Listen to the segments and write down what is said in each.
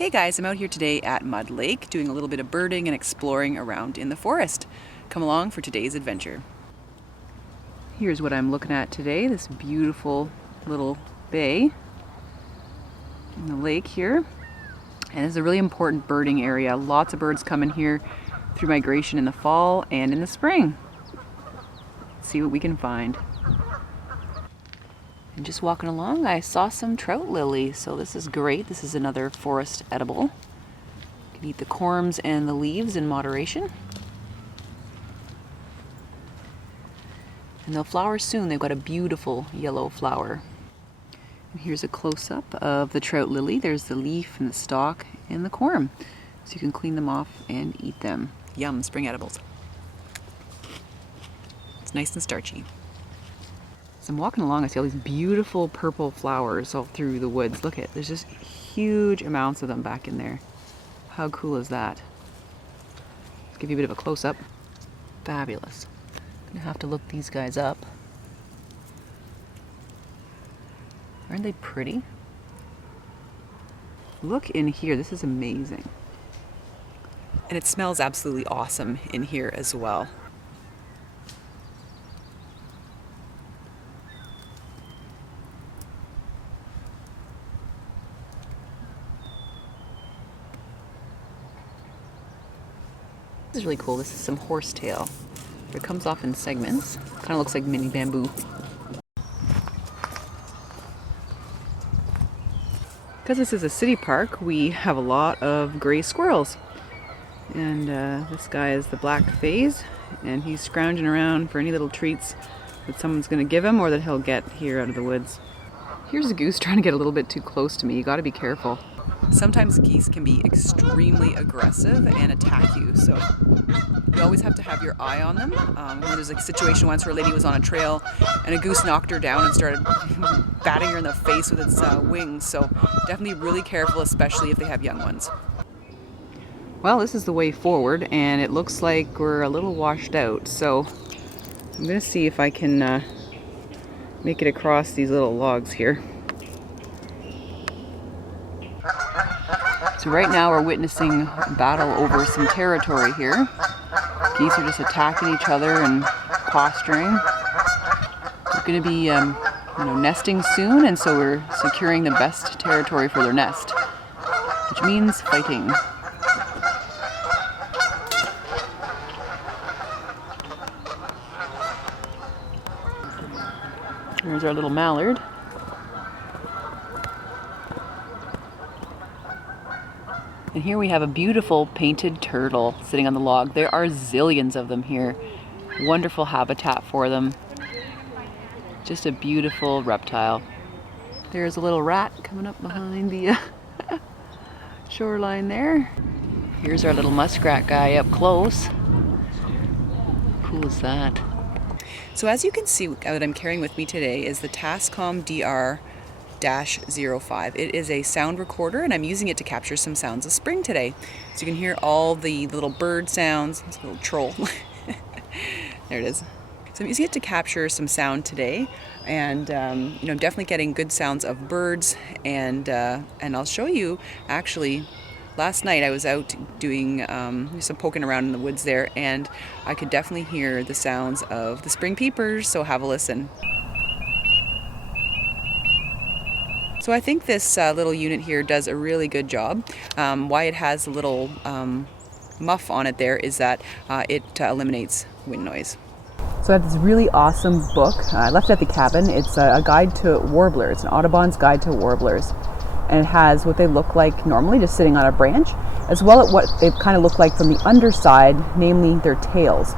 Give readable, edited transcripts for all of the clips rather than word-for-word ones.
Hey guys, I'm out here today at Mud Lake doing a little bit of birding and exploring around in the forest. Come along for today's adventure. Here's what I'm looking at today, this beautiful little bay in the lake here. And it's a really important birding area. Lots of birds come in here through migration in the fall and in the spring. Let's see what we can find. And just walking along, I saw some trout lilies, so this is great. This is another forest edible. You can eat the corms and the leaves in moderation. And they'll flower soon. They've got a beautiful yellow flower. And here's a close-up of the trout lily. There's the leaf and the stalk and the corm. So you can clean them off and eat them. Yum, spring edibles. It's nice and starchy. So I'm walking along, I see all these beautiful purple flowers all through the woods. Look at, there's just huge amounts of them back in there. How cool is that? Let's give you a bit of a close-up. Fabulous. I'm gonna have to look these guys up. Aren't they pretty? Look in here, this is amazing. And it smells absolutely awesome in here as well. This is really cool. This is some horsetail. It comes off in segments. Kind of looks like mini bamboo. Because this is a city park, we have a lot of gray squirrels. And this guy is the black phase, and he's scrounging around for any little treats that someone's going to give him or that he'll get here out of the woods. Here's a goose trying to get a little bit too close to me. You got to be careful. Sometimes geese can be extremely aggressive and attack you, so you always have to have your eye on them. There's a situation once where a lady was on a trail and a goose knocked her down and started batting her in the face with its wings, so definitely really careful, especially if they have young ones. Well, this is the way forward, and it looks like we're a little washed out, so I'm going to see if I can make it across these little logs here. So right now we're witnessing a battle over some territory here. Geese are just attacking each other and posturing. They're going to be nesting soon, and so we're securing the best territory for their nest, which means fighting. There's our little mallard. And here we have a beautiful painted turtle sitting on the log. There are zillions of them here. Wonderful habitat for them. Just a beautiful reptile. There's a little rat coming up behind the shoreline there. Here's our little muskrat guy up close. How cool is that? So as you can see, what I'm carrying with me today is the Tascam DR-05. It is a sound recorder, and I'm using it to capture some sounds of spring today. So you can hear all the little bird sounds. It's a little troll. There it is. So I'm using it to capture some sound today, and definitely getting good sounds of birds. And I'll show you actually. Last night I was out doing some poking around in the woods there, and I could definitely hear the sounds of the spring peepers, so have a listen. So I think this little unit here does a really good job. Why it has a little muff on it there is that it eliminates wind noise. So I have this really awesome book. I left it at the cabin. It's a guide to warblers, an Audubon's Guide to Warblers. And it has what they look like normally, just sitting on a branch, as well as what they kind of look like from the underside, namely their tails.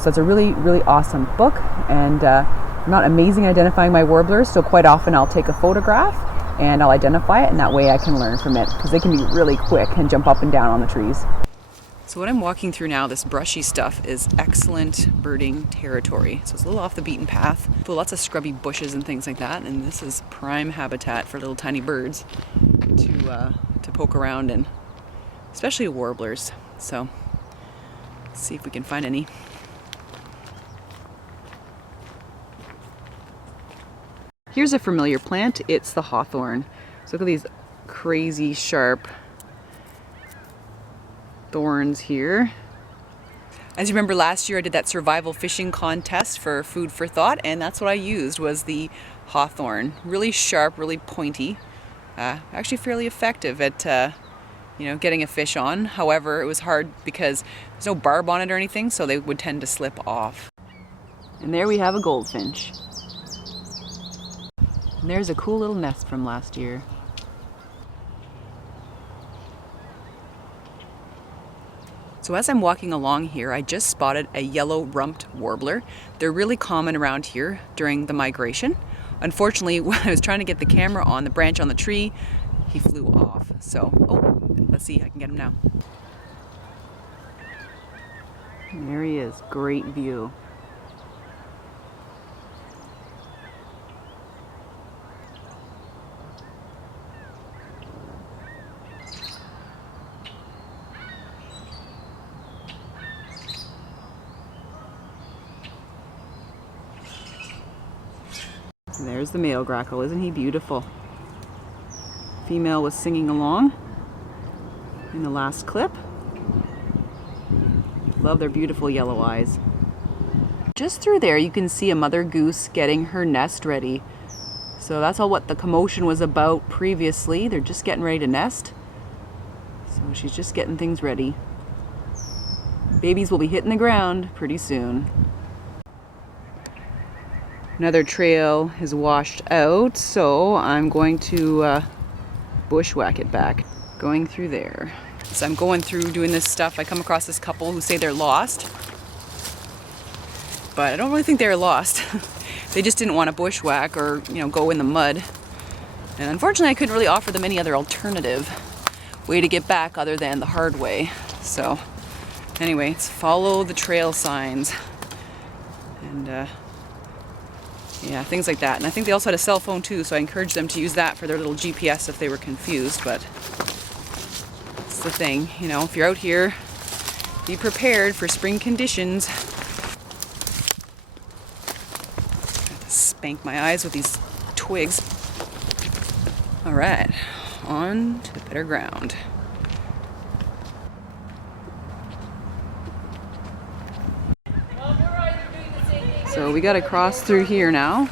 So it's a really, really awesome book, and I'm not amazing at identifying my warblers, so quite often I'll take a photograph and I'll identify it, and that way I can learn from it, because they can be really quick and jump up and down on the trees. So what I'm walking through now, this brushy stuff, is excellent birding territory. So it's a little off the beaten path, with lots of scrubby bushes and things like that, and this is prime habitat for little tiny birds to poke around, and especially warblers. So let's see if we can find any. Here's a familiar plant. It's the hawthorn. So look at these crazy sharp thorns here. As you remember, last year I did that survival fishing contest for Food for Thought, and that's what I used, was the hawthorn. Really sharp, really pointy. Actually fairly effective at getting a fish on. However, it was hard because there's no barb on it or anything, so they would tend to slip off. And there we have a goldfinch. And there's a cool little nest from last year. So as I'm walking along here, I just spotted a yellow-rumped warbler. They're really common around here during the migration. Unfortunately, when I was trying to get the camera on the branch on the tree, he flew off. So, let's see, I can get him now. And there he is, great view. And there's the male grackle, isn't he beautiful? Female was singing along in the last clip. Love their beautiful yellow eyes. Just through there you can see a mother goose getting her nest ready. So that's all what the commotion was about previously. They're just getting ready to nest. So she's just getting things ready. Babies will be hitting the ground pretty soon. Another trail is washed out, so I'm going to bushwhack it back. Going through there. So I'm going through doing this stuff. I come across this couple who say they're lost. But I don't really think they're lost. They just didn't want to bushwhack or, go in the mud. And unfortunately I couldn't really offer them any other alternative way to get back other than the hard way. So anyway, it's follow the trail signs. And yeah, things like that. And I think they also had a cell phone too, so I encouraged them to use that for their little GPS if they were confused. But it's the thing, if you're out here, be prepared for spring conditions. I have to spank my eyes with these twigs. All right, on to better ground. So we gotta cross through here now.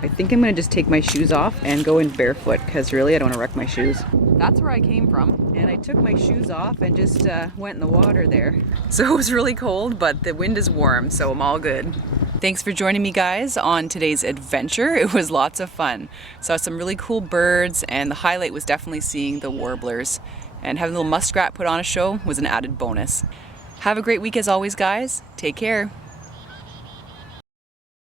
I think I'm gonna just take my shoes off and go in barefoot because really I don't want to wreck my shoes. That's where I came from, and I took my shoes off and just went in the water there. So it was really cold, but the wind is warm, so I'm all good. Thanks for joining me guys on today's adventure. It was lots of fun. Saw some really cool birds, and the highlight was definitely seeing the warblers. And having a little muskrat put on a show was an added bonus. Have a great week as always, guys. Take care.